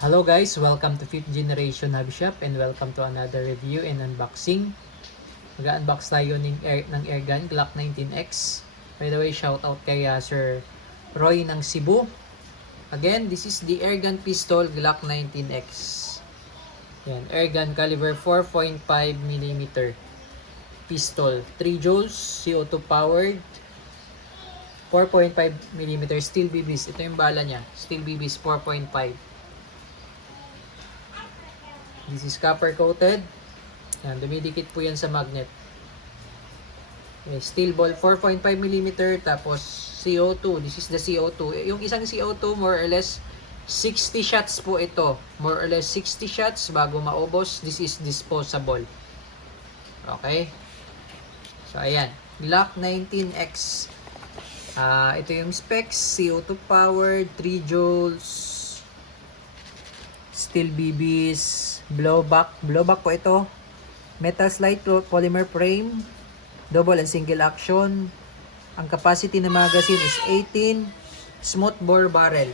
Hello guys, welcome to 5th Generation Hobby Shop and welcome to another review and unboxing. Mag-unbox tayo ng airgun Glock 19X. By the way, shout out kay Sir Roy ng Cebu. Again, this is the airgun pistol Glock 19X. Yan, airgun caliber 4.5mm pistol, 3 joules, CO2 powered, 4.5mm steel BBs. Ito yung bala niya, steel BBs 4.5. This is copper coated. Yan, dumidikit po yan sa magnet. Okay, steel ball 4.5mm tapos CO2. This is the CO2. Yung isang CO2 more or less 60 shots po ito. More or less 60 shots bago maubos. This is disposable. Okay? So ayan, Glock 19X. Ito yung specs, CO2 powered, 3 joules, steel BBs, blowback po ito, metal slide polymer frame, double and single action. Ang capacity ng magazine is 18, smooth bore barrel.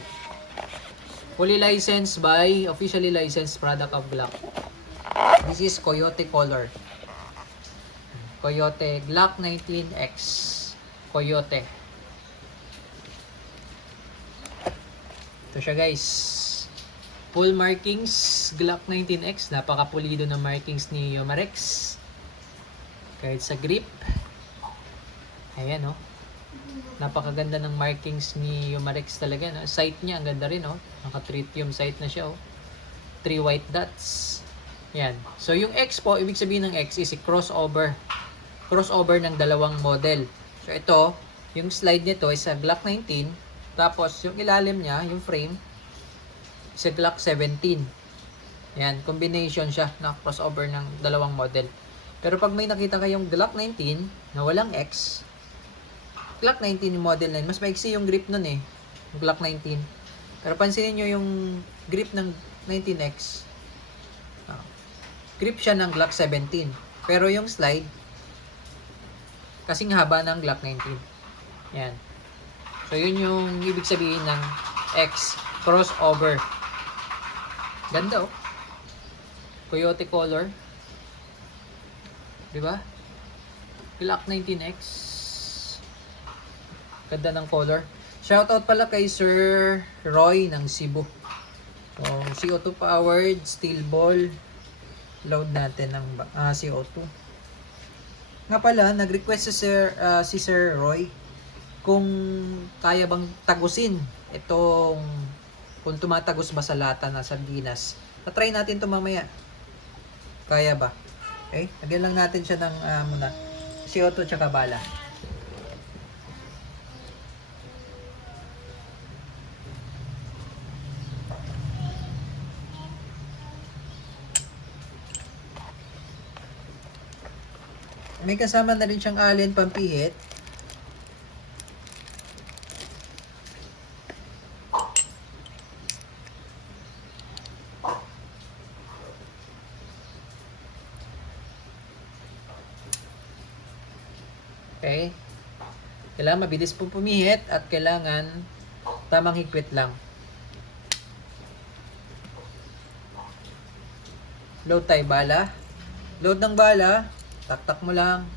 Fully licensed by, officially licensed product of Glock. This is Coyote color. Coyote Glock 19X. Coyote. Ito siya guys. Full markings, Glock 19X. Napaka-pulido ng markings ni Yomarex. Kahit sa grip. Ayan, oh. Napakaganda ng markings ni Yomarex talaga. No? Sight niya, ang ganda rin, oh. Naka-tritium sight na siya, oh. 3 white dots. Ayan. So, yung X po, ibig sabihin ng X is crossover. Crossover ng dalawang model. So, ito, yung slide nito is a Glock 19. Tapos, yung ilalim niya, yung frame, sa Glock 17. Yan, combination siya na crossover ng dalawang model. Pero pag may nakita kayong Glock 19 na walang X, Glock 19 yung model na yun. Mas maiksi yung grip nun eh, yung Glock 19. Pero pansinin nyo yung grip ng 19X. Grip siya ng Glock 17. Pero yung slide, kasing haba ng Glock 19. Yan. So yun yung ibig sabihin ng X, crossover. Ganda oh. Coyote color. Diba? Glock 19X. Ganda ng color. Shoutout pala kay Sir Roy ng Cebu. So, CO2 powered, steel ball. Load natin ng CO2. Nga pala, nag-request si Sir Roy kung kaya bang tagusin itong kung tumatagos ba sa lata na sardinas. Try natin ito mamaya. Kaya ba? Okay? Lagyan lang natin siya ng muna. CO2 tsaka bala. May kasama na rin siyang allen pampihit. Okay. Kailangan mabilis po pumihit at kailangan tamang higpit lang. Load tayo bala. Load ng bala. Taktak mo lang.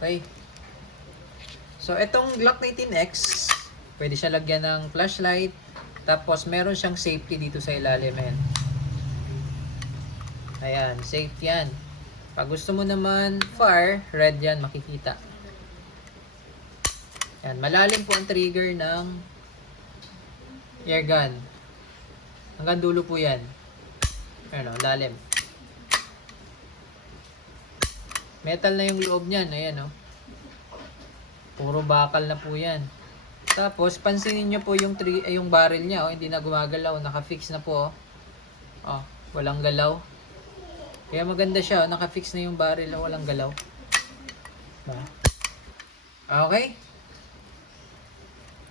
Okay. So, itong Glock 19X, pwede siya lagyan ng flashlight. Tapos, meron siyang safety dito sa ilalim. Ayan, safe yan. Pag gusto mo naman fire, red yan, makikita. Ayan, malalim po ang trigger ng airgun. Hanggang dulo po yan. Ayan o, lalim. Metal na yung loob niyan. Ayan o. Puro bakal na po yan. Tapos, pansinin nyo po yung barrel niya. Oh, hindi na gumagalaw. Naka-fix na po. Oh, walang galaw. Kaya maganda siya. Oh, naka-fix na yung barrel. Oh, walang galaw. Okay.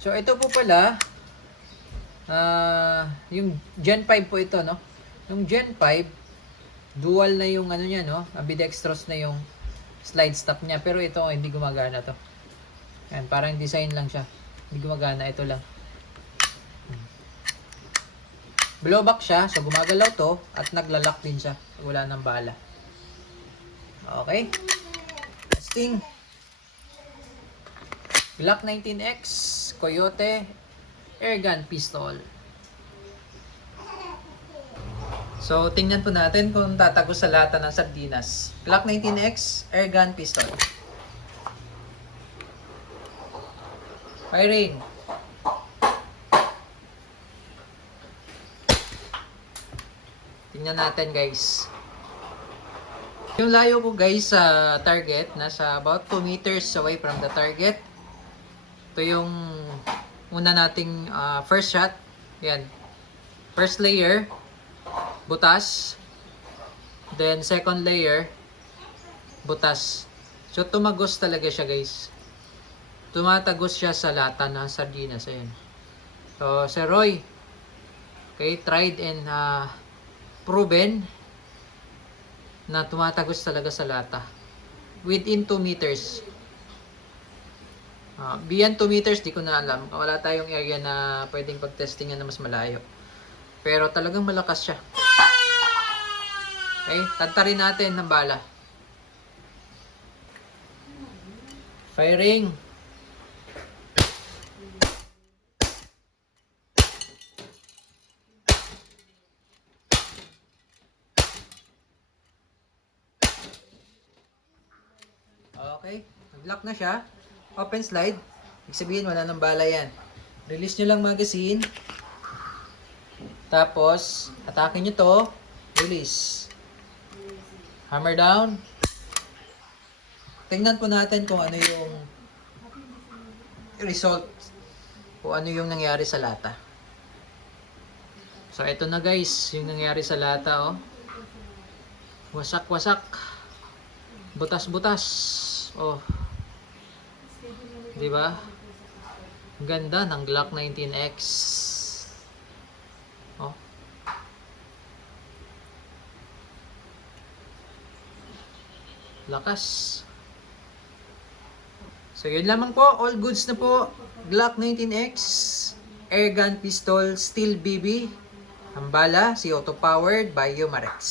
So, ito po pala Yung Gen 5 po ito, no? Yung Gen 5, dual na yung ano niya, no? Ambidextrous na yung slide stop niya. Pero ito, hindi gumagana to. Yan, parang design lang siya. Hindi gumagana, ito lang. Blowback siya, so gumagalaw to at naglalak din siya. Wala nang bala. Okay. Testing. Glock 19X Coyote Airgun Pistol. So, tingnan po natin kung tatagos sa lata ng sardinas. Glock 19X Airgun Pistol. Firing. Tingnan natin, guys. Yung layo ko, guys, sa target, nasa about 2 meters away from the target. Ito yung una nating first shot. Yan. First layer, butas. Then second layer, butas. So tumagos talaga siya, guys. Tumatagos siya sa lata ng sardinas. Ayan. So, Sir Roy, okay, tried and proven na tumatagos talaga sa lata. Within 2 meters. Beyond 2 meters, di ko na alam. Wala tayong area na pwedeng pag-testingan na mas malayo. Pero talagang malakas siya. Okay, tantarin natin ng bala. Firing. Okay, nag-lock na siya. Open slide. Ibig sabihin, wala nang bala yan. Release nyo lang magazine. Tapos, atake nyo to. Release. Hammer down. Tingnan po natin kung ano yung result. Kung ano yung nangyari sa lata. So, ito na, guys. Yung nangyari sa lata, oh. Wasak-wasak. Butas-butas. Oh. Diba? Ganda ng Glock 19X. Oh. Lakas. So, yun lamang po. All goods na po. Glock 19X. Airgun Pistol Steel BB. Ang bala, si auto powered by Yomarex.